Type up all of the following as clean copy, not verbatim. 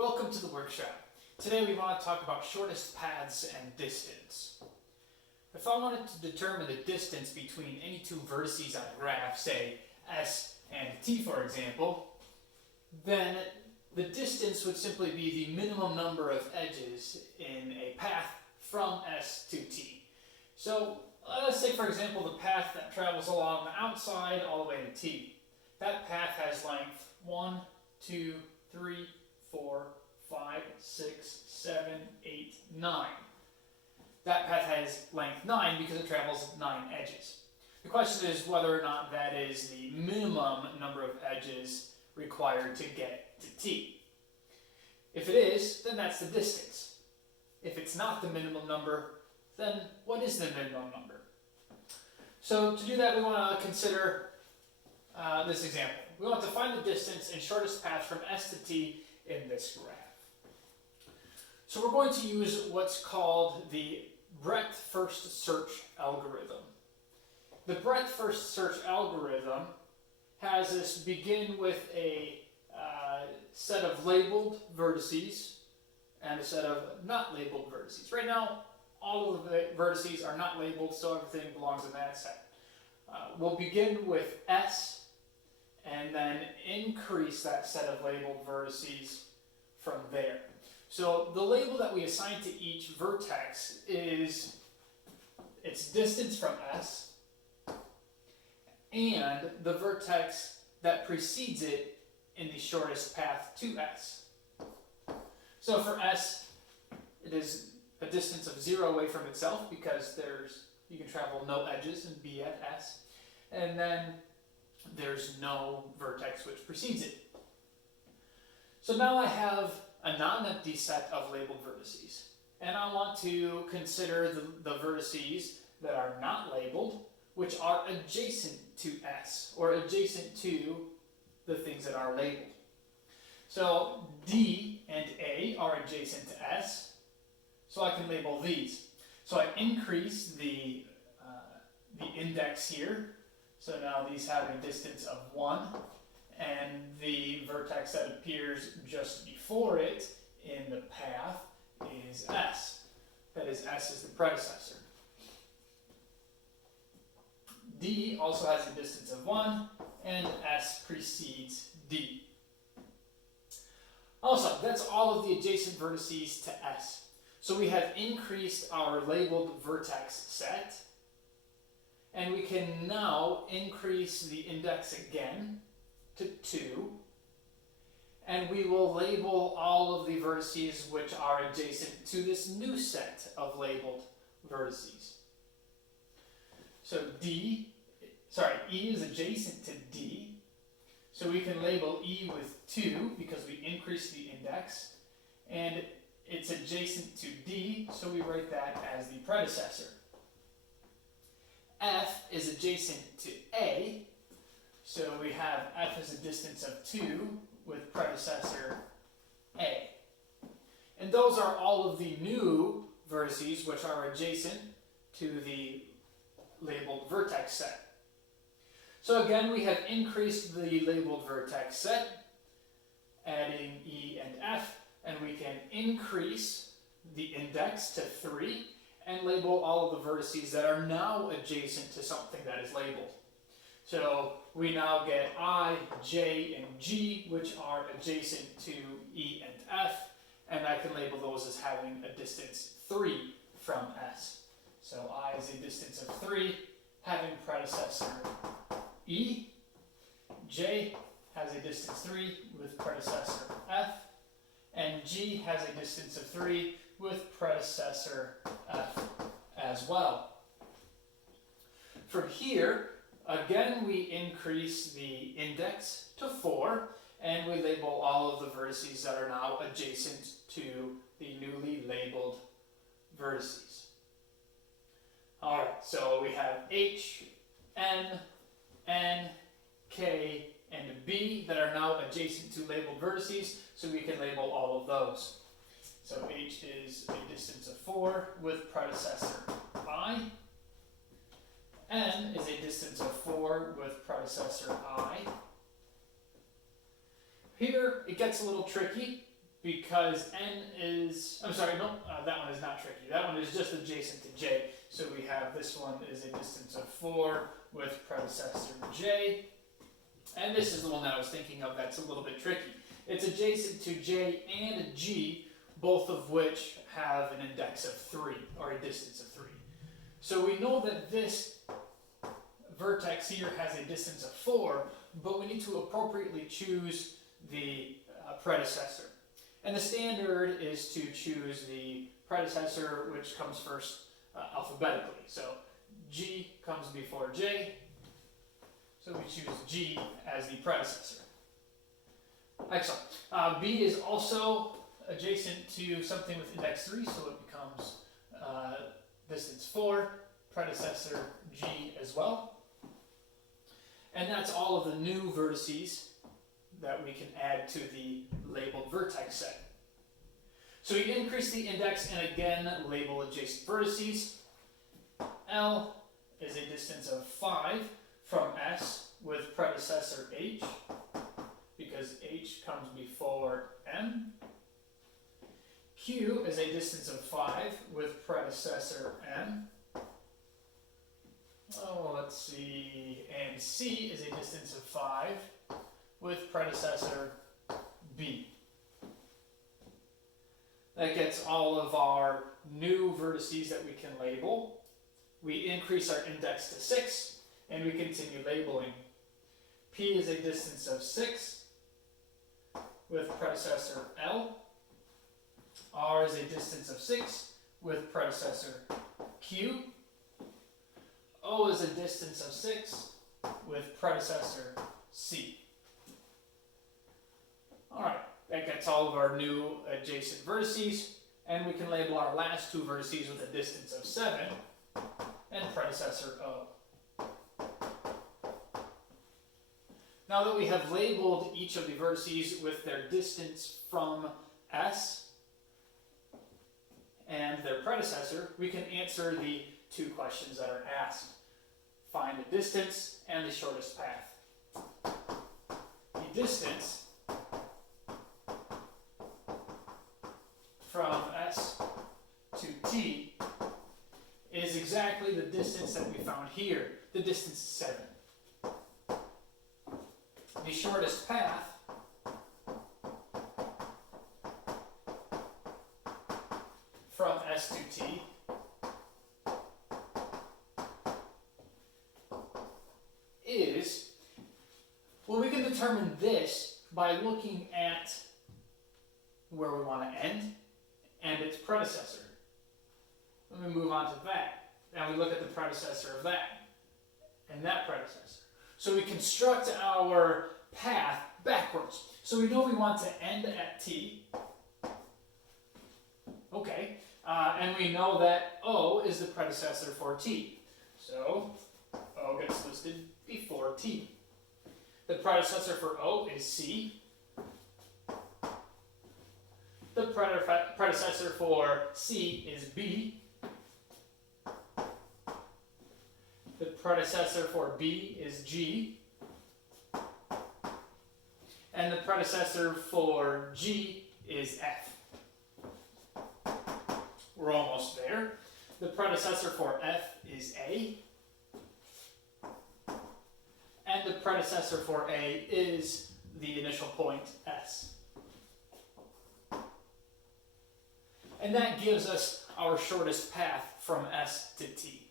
Welcome to the workshop. Today we want to talk about shortest paths and distance. If I wanted to determine the distance between any two vertices on a graph, say S and T for example, then the distance would simply be the minimum number of edges in a path from S to T. So let's say for example the path that travels along the outside all the way to T. That path has length 1, 2, 3, 4, 5, 6, 7, 8, 9. That path has length 9 because it travels 9 edges. The question is whether or not that is the minimum number of edges required to get to T. If it is, then that's the distance. If it's not the minimum number, then what is the minimum number? So to do that, we want to consider this example. We want to find the distance and shortest path from S to T in this graph. So we're going to use what's called the breadth first search algorithm. The breadth first search algorithm has us begin with a set of labeled vertices and a set of not labeled vertices. Right now, all of the vertices are not labeled, so everything belongs in that set. We'll begin with S and then increase that set of labeled vertices from there. So the label that we assign to each vertex is its distance from S and the vertex that precedes it in the shortest path to S. So for S, it is a distance of 0 away from itself because you can travel no edges and be at S. And then there's no vertex which precedes it. So now I have a non-empty set of labeled vertices. And I want to consider the vertices that are not labeled, which are adjacent to S, or adjacent to the things that are labeled. So D and A are adjacent to S, so I can label these. So I increase the index here. So now these have a distance of 1, and the vertex that appears just before it in the path is S. That is, S is the predecessor. D also has a distance of 1, and S precedes D. Also, that's all of the adjacent vertices to S. So we have increased our labeled vertex set, and we can now increase the index again to 2, and we will label all of the vertices which are adjacent to this new set of labeled vertices. So E is adjacent to D, so we can label E with 2 because we increased the index, and it's adjacent to D, so we write that as the predecessor. F is adjacent to A, so we have F as a distance of 2 with predecessor A. And those are all of the new vertices which are adjacent to the labeled vertex set. So again, we have increased the labeled vertex set, adding E and F, and we can increase the index to 3 and label all of the vertices that are now adjacent to something that is labeled. So we now get I, J, and G, which are adjacent to E and F, and I can label those as having a distance 3 from S. So I is a distance of 3, having predecessor E. J has a distance 3 with predecessor F, and G has a distance of 3 with predecessor F as well. From here, again we increase the index to 4, and we label all of the vertices that are now adjacent to the newly labeled vertices. Alright, so we have H, N, K, and B that are now adjacent to labeled vertices, so we can label all of those. So H is a distance of 4 with predecessor I. N is a distance of 4 with predecessor I. Here it gets a little tricky because n is, I'm sorry, no, that one is not tricky. That one is just adjacent to j. So we have this one is a distance of 4 with predecessor j. And this is the one that I was thinking of that's a little bit tricky. It's adjacent to j and g, both of which have an index of 3, or a distance of 3. So we know that this vertex here has a distance of 4, but we need to appropriately choose the predecessor. And the standard is to choose the predecessor, which comes first alphabetically. So G comes before J, so we choose G as the predecessor. Excellent. B is also adjacent to something with index 3, so it becomes distance 4, predecessor G as well. And that's all of the new vertices that we can add to the labeled vertex set. So we increase the index and again label adjacent vertices. L is a distance of 5 from S with predecessor H, because H comes before M. Q is a distance of 5 with predecessor M. Oh, let's see. And C is a distance of 5 with predecessor B. That gets all of our new vertices that we can label. We increase our index to 6 and we continue labeling. P is a distance of 6 with predecessor L. R is a distance of 6 with predecessor Q. O is a distance of 6 with predecessor C. Alright, that gets all of our new adjacent vertices, and we can label our last two vertices with a distance of 7 and predecessor O. Now that we have labeled each of the vertices with their distance from S and their predecessor, we can answer the two questions that are asked. Find the distance and the shortest path. The distance from S to T is exactly the distance that we found here. The distance is 7. The shortest path from S to T is, well, we can determine this by looking at where we want to end and its predecessor. Let me move on to that. Now we look at the predecessor of that and that predecessor. So we construct our path backwards. So we know we want to end at T. Okay. And we know that O is the predecessor for T. So O gets listed before T. The predecessor for O is C. The predecessor for C is B. The predecessor for B is G. And the predecessor for G is F. We're almost there. The predecessor for F is A. And the predecessor for A is the initial point S. And that gives us our shortest path from S to T.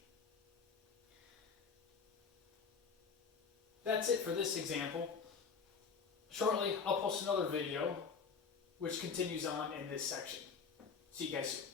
That's it for this example. Shortly, I'll post another video which continues on in this section. See you guys soon.